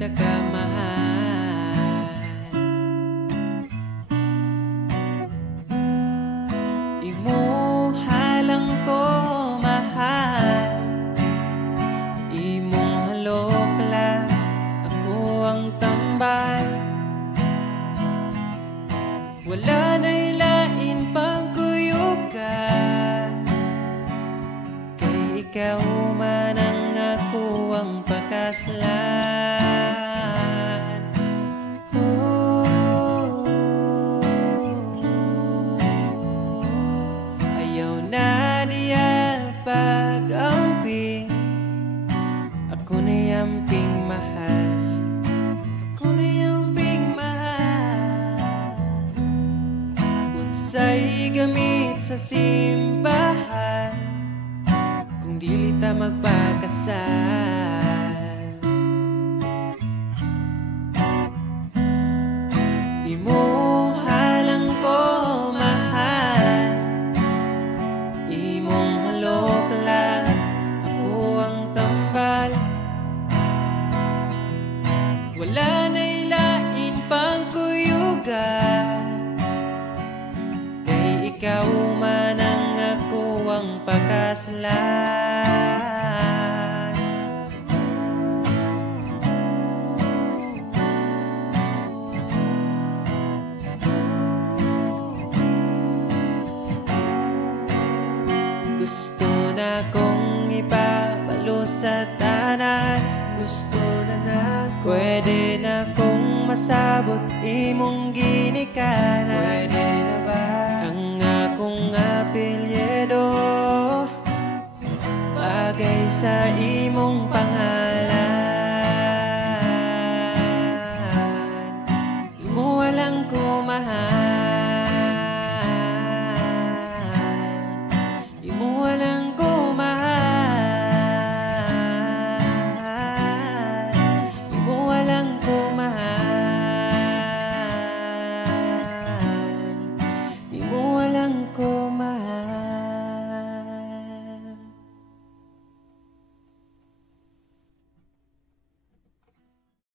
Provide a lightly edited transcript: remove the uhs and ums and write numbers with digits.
kita ka mahal. Imuha lang ko mahal, imong halok lang ako ang tambal. Wala na'y lain pang kuyugan, kay ikaw man ang ako ang pakaslan. Ayaw na niya pag-amping, ako na yamping mahal. Unsay gamit sa simbahan kung dili ta magpakasal? Imuha lang ko mahal, imong halok lang ako ang tambal. Wala na'y lain pang kuyugan, ikaw man ang ako ang pakaslan. Gusto na kong ipabalo sa tanan, gusto na pwede na kong masabot imong ginikanan. Pwede na ba ang akong apelyido bagay sa imong pang